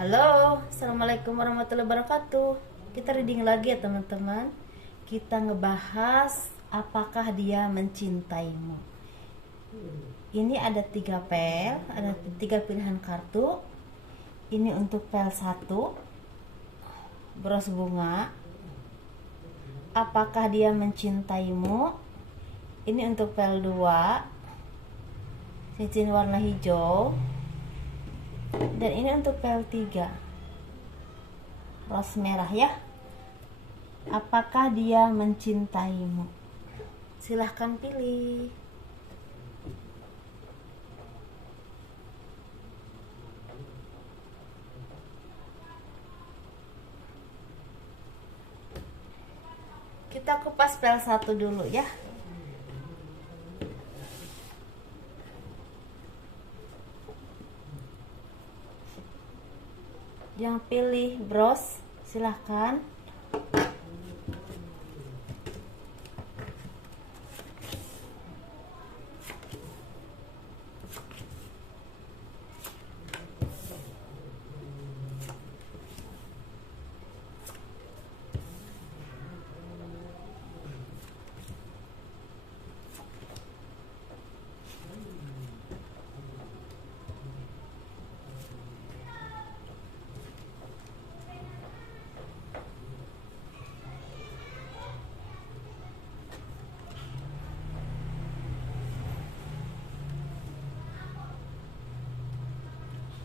Halo, assalamualaikum warahmatullahi wabarakatuh. Kita reading lagi ya teman-teman. Kita ngebahas apakah dia mencintaimu. Ini ada 3 pel, ada 3 pilihan kartu. Ini untuk pel 1, bros bunga. Apakah dia mencintaimu? Ini untuk pel 2, cincin warna hijau. Dan ini untuk pel 3, ros merah ya. Apakah dia mencintaimu? Silahkan pilih. Kita kupas pel 1 dulu ya. Yang pilih bros, silahkan.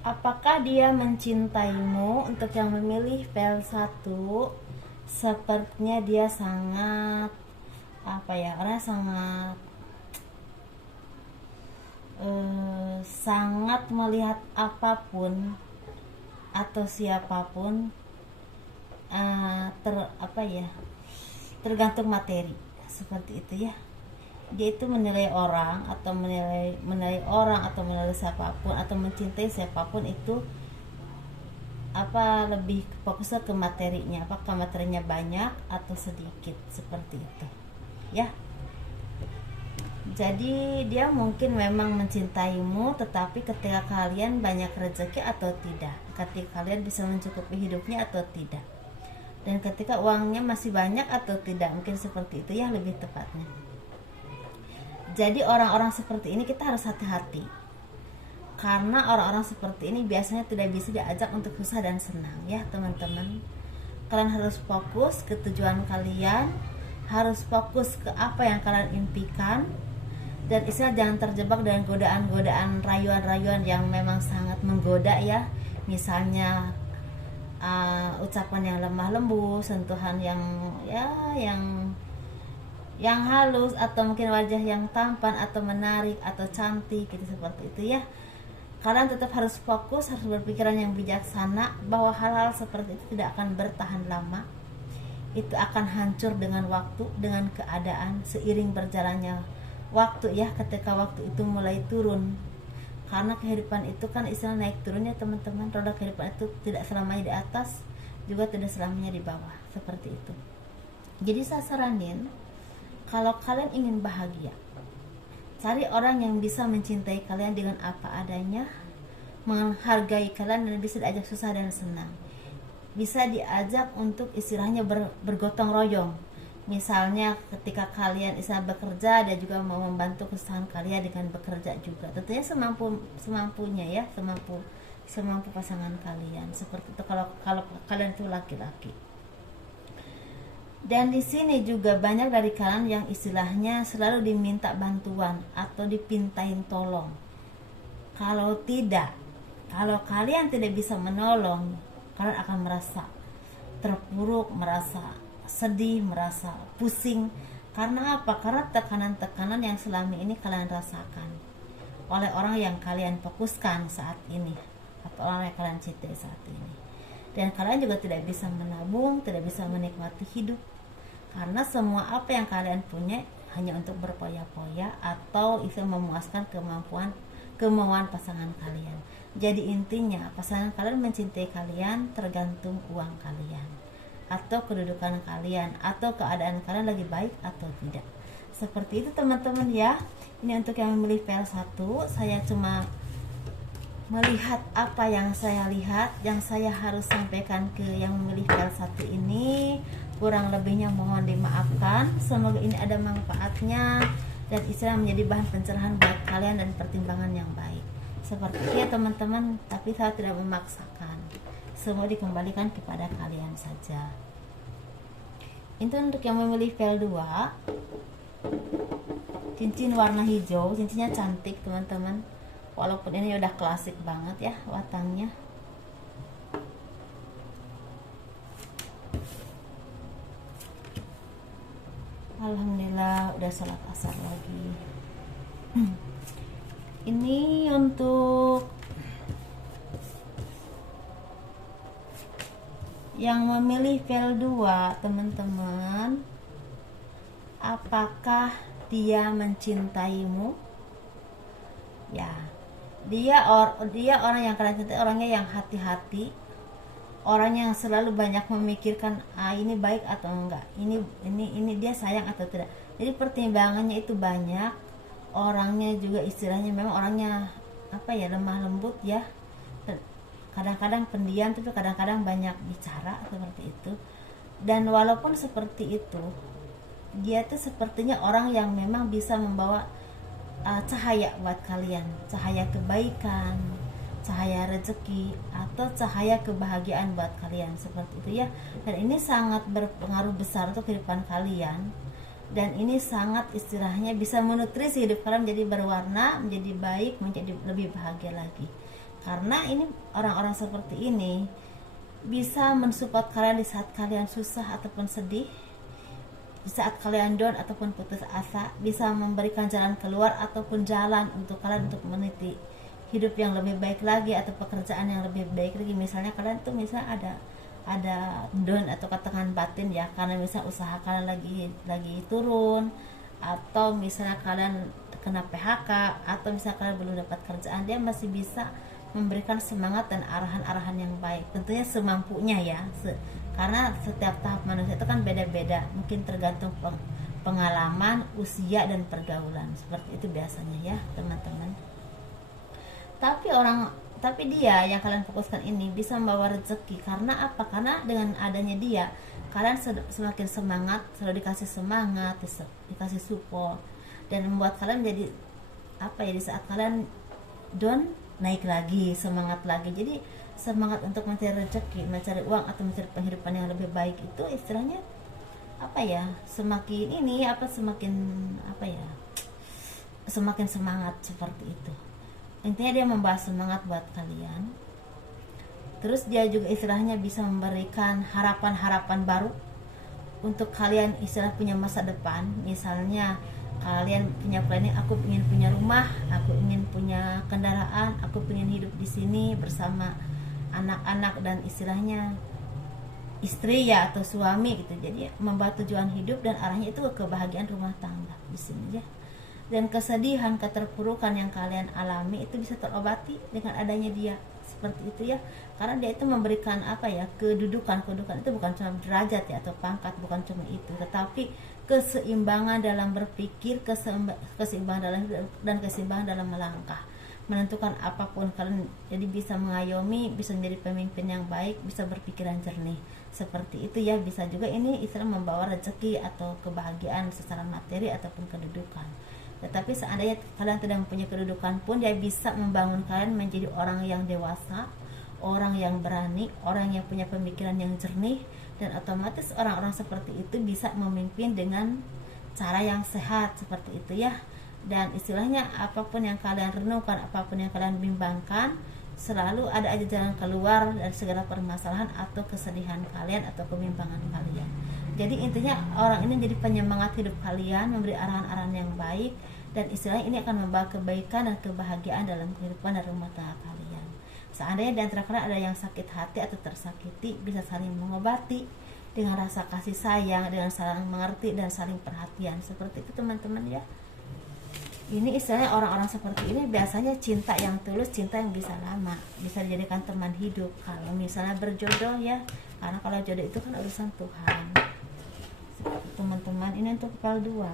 Apakah dia mencintaimu? Untuk yang memilih pel 1, sepertinya dia sangat orangnya sangat melihat apapun atau siapapun tergantung materi, seperti itu ya. Dia itu menilai orang atau menilai siapapun atau mencintai siapapun itu lebih fokusnya ke materinya, apakah materinya banyak atau sedikit, seperti itu ya. Jadi dia mungkin memang mencintaimu, tetapi ketika kalian banyak rezeki atau tidak, ketika kalian bisa mencukupi hidupnya atau tidak, dan ketika uangnya masih banyak atau tidak, mungkin seperti itu ya lebih tepatnya. Jadi orang-orang seperti ini kita harus hati-hati, karena orang-orang seperti ini biasanya tidak bisa diajak untuk susah dan senang ya teman-teman. Kalian harus fokus ke tujuan kalian, harus fokus ke apa yang kalian impikan, dan istilah jangan terjebak dengan godaan-godaan, rayuan-rayuan yang memang sangat menggoda ya. Misalnya ucapan yang lemah lembut, sentuhan yang halus, atau mungkin wajah yang tampan atau menarik atau cantik gitu, seperti itu ya. Kalian tetap harus fokus, harus berpikiran yang bijaksana bahwa hal-hal seperti itu tidak akan bertahan lama. Itu akan hancur dengan waktu, dengan keadaan, seiring berjalannya waktu ya. Ketika waktu itu mulai turun, karena kehidupan itu kan istilah naik turunnya teman-teman. Roda kehidupan itu tidak selamanya di atas, juga tidak selamanya di bawah, seperti itu. Jadi saya saranin, kalau kalian ingin bahagia, cari orang yang bisa mencintai kalian dengan apa adanya, menghargai kalian, dan bisa diajak susah dan senang. Bisa diajak untuk istilahnya bergotong royong. Misalnya ketika kalian bekerja, dia juga mau membantu kesusahan kalian dengan bekerja juga. Tentunya semampunya ya, semampu pasangan kalian. Seperti itu kalau kalian itu laki-laki. Dan di sini juga banyak dari kalian yang istilahnya selalu diminta bantuan atau dipintain tolong. Kalau kalian tidak bisa menolong, kalian akan merasa terpuruk, merasa sedih, merasa pusing. Karena apa? Karena tekanan-tekanan yang selama ini kalian rasakan oleh orang yang kalian fokuskan saat ini, atau orang yang kalian cintai saat ini. Dan kalian juga tidak bisa menabung, tidak bisa menikmati hidup, karena semua apa yang kalian punya hanya untuk berpoya-poya atau bisa memuaskan kemauan pasangan kalian. Jadi intinya pasangan kalian mencintai kalian tergantung uang kalian, atau kedudukan kalian, atau keadaan kalian lagi baik atau tidak. Seperti itu teman-teman ya. Ini untuk yang memilih PL1, saya cuma melihat apa yang saya lihat, yang saya harus sampaikan ke yang memilih file 1 ini. Kurang lebihnya mohon dimaafkan. Semoga ini ada manfaatnya dan istilah menjadi bahan pencerahan buat kalian dan pertimbangan yang baik. Seperti itu ya teman-teman, tapi saya tidak memaksakan. Semua dikembalikan kepada kalian saja. Itu untuk yang memilih file 2. Cincin warna hijau, cincinnya cantik teman-teman. Walaupun ini udah klasik banget ya watangnya. Alhamdulillah udah sholat asar lagi. Ini untuk yang memilih file 2 teman-teman. Apakah dia mencintaimu? Ya, dia orang yang kalian cintai, orangnya yang hati-hati, orang yang selalu banyak memikirkan ini baik atau enggak, ini dia sayang atau tidak. Jadi pertimbangannya itu banyak. Orangnya juga istilahnya memang orangnya lemah lembut ya, kadang-kadang pendiam tapi kadang-kadang banyak bicara seperti itu. Dan walaupun seperti itu, dia tuh sepertinya orang yang memang bisa membawa cahaya buat kalian, cahaya kebaikan, cahaya rezeki, atau cahaya kebahagiaan buat kalian seperti itu ya. Dan ini sangat berpengaruh besar untuk kehidupan kalian, dan ini sangat istilahnya bisa menutrisi hidup kalian menjadi berwarna, menjadi baik, menjadi lebih bahagia lagi. Karena ini orang-orang seperti ini bisa mensupport kalian di saat kalian susah ataupun sedih, di saat kalian down ataupun putus asa, bisa memberikan jalan keluar ataupun jalan untuk kalian untuk meniti hidup yang lebih baik lagi atau pekerjaan yang lebih baik lagi. Misalnya kalian tuh misalnya ada down atau katakan batin ya, karena misalnya usaha kalian lagi turun, atau misalnya kalian kena PHK, atau misalnya kalian belum dapat kerjaan, dia masih bisa memberikan semangat dan arahan-arahan yang baik, tentunya semampunya ya, karena setiap tahap manusia itu kan beda-beda, mungkin tergantung pengalaman, usia, dan pergaulan. Seperti itu biasanya ya teman-teman. Tapi dia yang kalian fokuskan ini bisa membawa rezeki. Karena apa? Karena dengan adanya dia, kalian semakin semangat, selalu dikasih semangat, dikasih support, dan membuat kalian jadi di saat kalian down, naik lagi, semangat lagi. Jadi semangat untuk mencari rezeki, mencari uang, atau mencari penghidupan yang lebih baik itu istilahnya semakin semangat seperti itu. Intinya dia membawa semangat buat kalian. Terus dia juga istilahnya bisa memberikan harapan-harapan baru untuk kalian, istilah punya masa depan. Misalnya kalian punya planning, aku ingin punya rumah, aku ingin punya kendaraan, aku ingin hidup di sini bersama anak-anak dan istilahnya istri ya atau suami gitu. Jadi membawa tujuan hidup dan arahnya itu ke kebahagiaan rumah tangga di sini ya. Dan kesedihan, keterpurukan yang kalian alami itu bisa terobati dengan adanya dia, seperti itu ya. Karena dia itu memberikan kedudukan itu bukan cuma derajat ya atau pangkat, bukan cuma itu, tetapi keseimbangan dalam berpikir, keseimbangan dalam hidup, dan keseimbangan dalam melangkah, menentukan apapun kalian. Jadi bisa mengayomi, bisa menjadi pemimpin yang baik, bisa berpikiran jernih, seperti itu ya. Bisa juga ini istilah membawa rezeki atau kebahagiaan secara materi ataupun kedudukan. Tetapi seandainya kalian tidak mempunyai kedudukan pun, dia bisa membangun kalian menjadi orang yang dewasa, orang yang berani, orang yang punya pemikiran yang jernih, dan otomatis orang-orang seperti itu bisa memimpin dengan cara yang sehat, seperti itu ya. Dan istilahnya apapun yang kalian renungkan, apapun yang kalian bimbangkan, selalu ada aja jalan keluar dari segala permasalahan atau kesedihan kalian atau kebimbangan kalian. Jadi intinya orang ini jadi penyemangat hidup kalian, memberi arahan-arahan yang baik, dan istilahnya ini akan membawa kebaikan dan kebahagiaan dalam kehidupan dan rumah tangga kalian. Seandainya di antara kalian ada yang sakit hati atau tersakiti, bisa saling mengobati dengan rasa kasih sayang, dengan saling mengerti dan saling perhatian, seperti itu teman-teman ya. Ini istilahnya orang-orang seperti ini biasanya cinta yang tulus, cinta yang bisa lama, bisa dijadikan teman hidup kalau misalnya berjodoh ya. Karena kalau jodoh itu kan urusan Tuhan. Teman-teman, ini untuk file 2.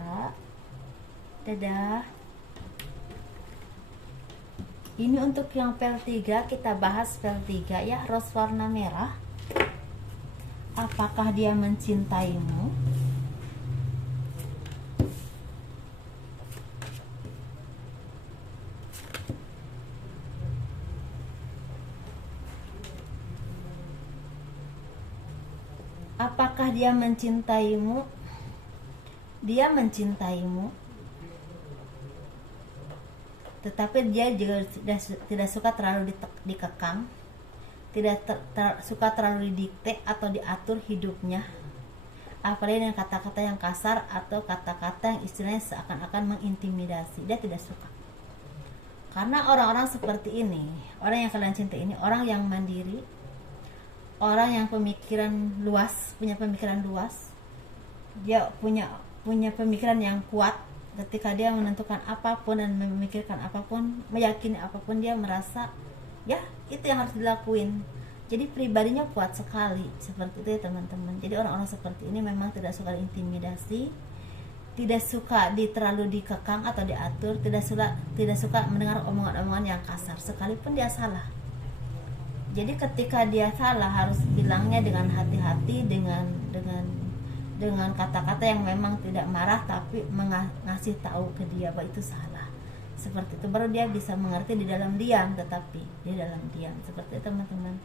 Dadah. Ini untuk yang pel 3, kita bahas pel 3 ya. Rose warna merah. Apakah dia mencintaimu? Apakah dia mencintaimu? Dia mencintaimu, tetapi dia juga tidak suka terlalu dikekang, tidak suka terlalu didikte atau diatur hidupnya, apalagi dengan kata-kata yang kasar atau kata-kata yang istilahnya seakan-akan mengintimidasi. Dia tidak suka. Karena orang-orang seperti ini, orang yang kalian cintai ini, orang yang mandiri, orang yang pemikiran luas, punya pemikiran luas. Dia punya pemikiran yang kuat. Ketika dia menentukan apapun dan memikirkan apapun, meyakini apapun, dia merasa ya itu yang harus dilakuin. Jadi pribadinya kuat sekali, seperti itu ya teman-teman. Jadi orang-orang seperti ini memang tidak suka intimidasi, tidak suka terlalu dikekang atau diatur, tidak suka mendengar omongan-omongan yang kasar sekalipun dia salah. Jadi ketika dia salah harus bilangnya dengan hati-hati, dengan kata-kata yang memang tidak marah, tapi ngasih tahu ke dia bahwa itu salah. Seperti itu baru dia bisa mengerti di dalam diam, tetapi di dalam diam. Seperti itu teman-teman.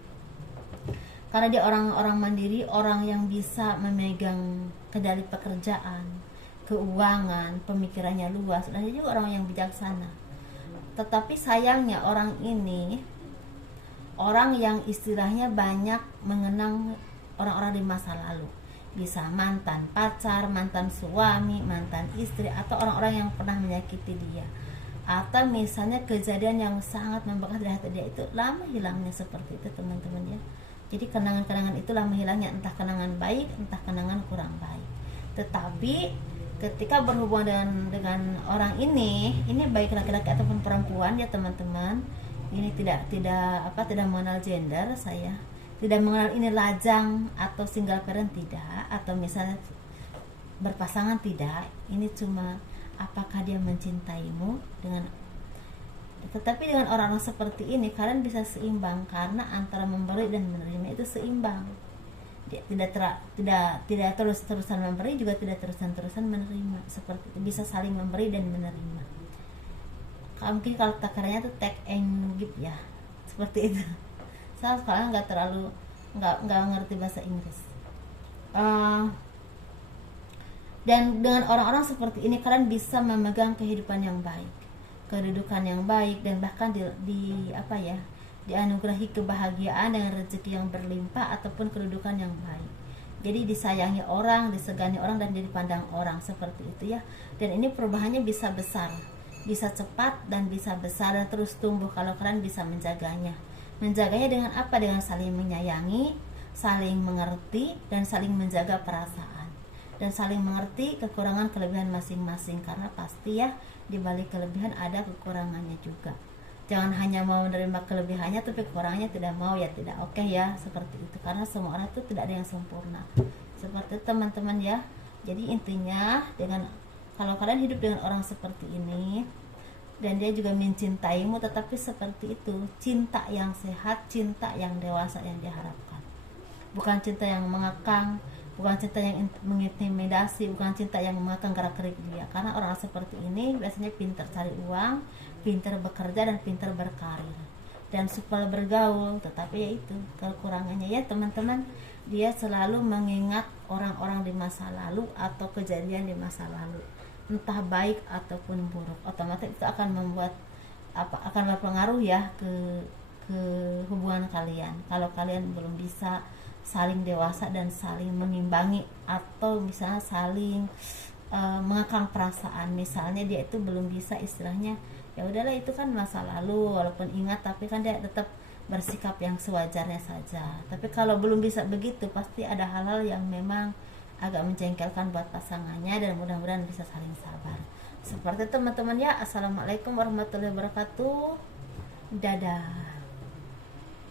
Karena dia orang-orang mandiri, orang yang bisa memegang kendali pekerjaan, keuangan, pemikirannya luas, dan dia juga orang yang bijaksana. Tetapi sayangnya orang ini orang yang istilahnya banyak mengenang orang-orang di masa lalu. Bisa mantan pacar, mantan suami, mantan istri, atau orang-orang yang pernah menyakiti dia, atau misalnya kejadian yang sangat membekas di hati dia, itu lama hilangnya. Seperti itu teman-teman ya. Jadi kenangan-kenangan itu lama hilangnya, entah kenangan baik, entah kenangan kurang baik. Tetapi ketika berhubungan dengan orang ini baik laki-laki ataupun perempuan ya teman-teman, ini tidak mengenal gender, saya tidak mengenal ini lajang atau single parent, tidak, atau misalnya berpasangan, tidak. Ini cuma apakah dia mencintaimu tetapi dengan orang-orang seperti ini kalian bisa seimbang, karena antara memberi dan menerima itu seimbang. Dia tidak terus-terusan memberi, juga tidak terus-terusan menerima. Seperti itu, bisa saling memberi dan menerima. Mungkin kalau takarannya tuh take and give ya, seperti itu. Saya sekarang nggak ngerti bahasa Inggris. Dan dengan orang-orang seperti ini kalian bisa memegang kehidupan yang baik, kedudukan yang baik, dan bahkan dianugerahi kebahagiaan dengan rezeki yang berlimpah ataupun kedudukan yang baik. Jadi disayangi orang, disegani orang, dan dipandang orang, seperti itu ya. Dan ini perubahannya bisa besar, bisa cepat, dan bisa besar dan terus tumbuh kalau kalian bisa menjaganya. Menjaganya dengan apa? Dengan saling menyayangi, saling mengerti, dan saling menjaga perasaan, dan saling mengerti kekurangan kelebihan masing-masing, karena pasti ya di balik kelebihan ada kekurangannya juga. Jangan hanya mau menerima kelebihannya tapi kekurangannya tidak mau, ya tidak oke ya, seperti itu. Karena semua orang itu tidak ada yang sempurna. Seperti itu teman-teman ya. Jadi intinya, kalau kalian hidup dengan orang seperti ini dan dia juga mencintaimu, tetapi seperti itu, cinta yang sehat, cinta yang dewasa yang diharapkan. Bukan cinta yang mengekang, bukan cinta yang mengintimidasi, bukan cinta yang mengekang gerak-gerik dia. Karena orang seperti ini biasanya pintar cari uang, pintar bekerja, dan pintar berkarir, dan suka bergaul. Tetapi ya itu kekurangannya ya teman-teman, dia selalu mengingat orang-orang di masa lalu atau kejadian di masa lalu, entah baik ataupun buruk. Otomatis itu akan akan berpengaruh ya ke hubungan kalian. Kalau kalian belum bisa saling dewasa dan saling mengimbangi, atau misalnya saling mengekang perasaan, misalnya dia itu belum bisa istilahnya, ya udahlah itu kan masa lalu, walaupun ingat tapi kan dia tetap bersikap yang sewajarnya saja. Tapi kalau belum bisa begitu, pasti ada hal-hal yang memang agak menjengkelkan buat pasangannya, dan mudah-mudahan bisa saling sabar. Seperti teman-teman ya. Assalamualaikum warahmatullahi wabarakatuh. Dadah.